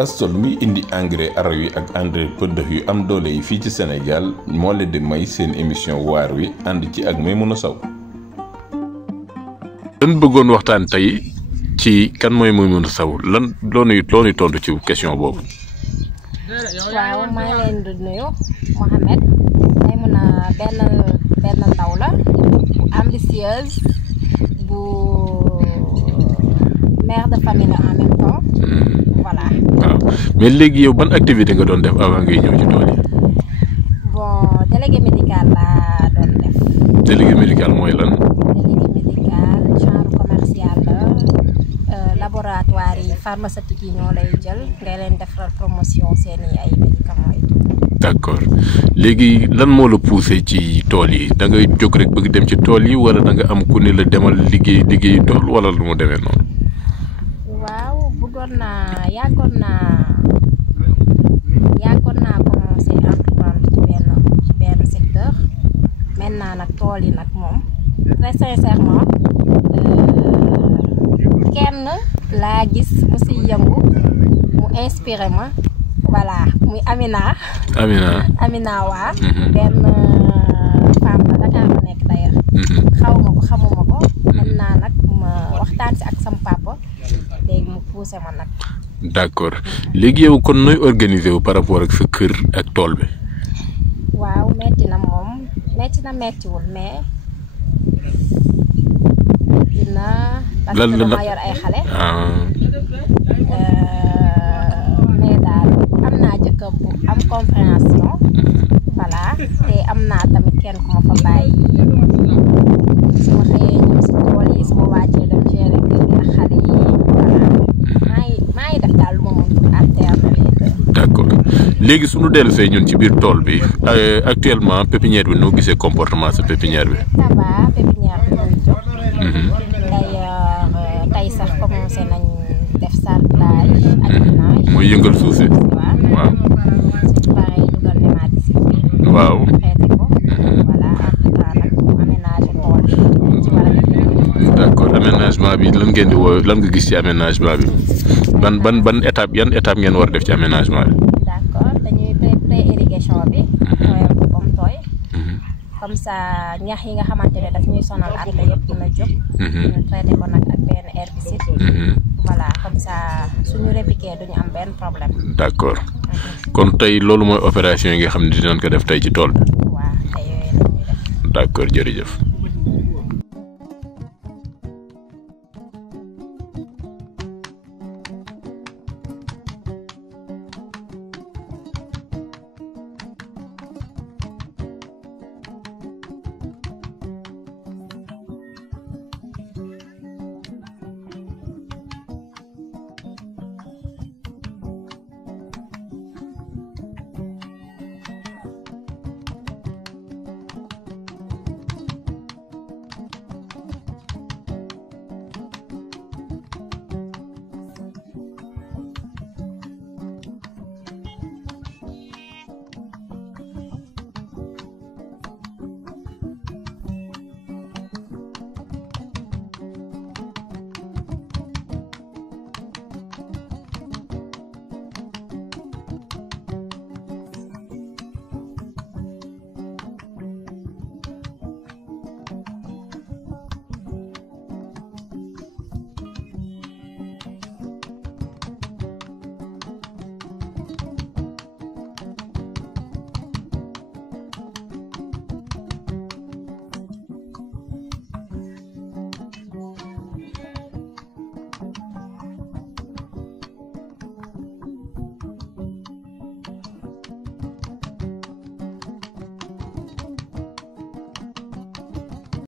Astol mi indi engrais araw yi ak engrais pëdëx yu am doole yi fii ci Sénégal moo leen di may seen émission waar wi ànd ci ak Maimouna Sow. lan bëggoon waxtaan tey ci kan mooy Maimouna Sow lan loonuy tontu ci question boobu. waaw maa ngi leen di nuyu Mohamed. Maimouna benn ndaw la bu ambitieuse bu mère de famille en même temps. Voilà. waaw mais léegi yow ban activité nga doon def avant ngay ñëw ci tool yi. bon délégué médical laa doon def. délégué médical mooy lan. délégué médical genre commercial la laboratoire yi pharmaceutique yi ñoo lay jël ngay leen defal promotion seeni ay médicaments yi. d'accord léegi lan moo la poussé ci tool yi da ngay jóg rek bëgg dem ci tool yi wala da nga am ku ne la demal liggéey tool wala lu mu demee noonu. waaw bëggoon naa yàggoon naa commencé entreprendre ci benn secteur maintenant nag tool yi nag moom très sincèrement kenn laa gis mu si yëngu mu inspiré ma voilà muy Amina waa benn femme la Dakar la nekk d'ailleurs xamuma ko maintenant nag ma waxtaan si ak sam papa léegi mu poussé ma nag. d'accord léegi yow kon nooy organiser wu par rapport ak sa kër ak tool bi. waaw metti na mettiwul mais dina. parce que dama yor ay xale. mais daal am naa jëkkër bu am compréhension. voilà te am naa tamit kenn ku ma fa bàyyi su ma xëyee ñëw si tool yi su ma wàccee dem gérer kër gi ak xale yi voilà maa ngi def daal lu ma mën pour alterner. d'accord léegi suñu dellusee ñun ci biir tool bi actuellement pépinière bi noo gisee comportement sa pépinière bi. ça va pépinière bi muy jóg. d'ailleurs tey sax commencé nañ def sarclage ak binage. mooy yëngal suuf si. waaw. su paree dugal nématicide bi. waaw. traité ko. voilà après nag aménager tool bi ci war a def. d'accord aménagement bi lan ngeen di woo lan nga gis ci aménagement bi ban étape yan étape ngeen war a def ci aménagement bi. d'accord dañuy pré-irrigation bi. tooyal ko comme tooy. comme ça ñax yi nga xamante ne daf ñuy sonal at la yëpp dina jóg. ñu traité ko nag ak benn herbicide. voilà comme ça suñu répliqué duñu am benn problème. d'accord kon tey loolu mooy opération yi nga xam ne dinañ ko def tey ci tool bi. waaw tey yooyu la ñuy def. d'accord jërëjëf.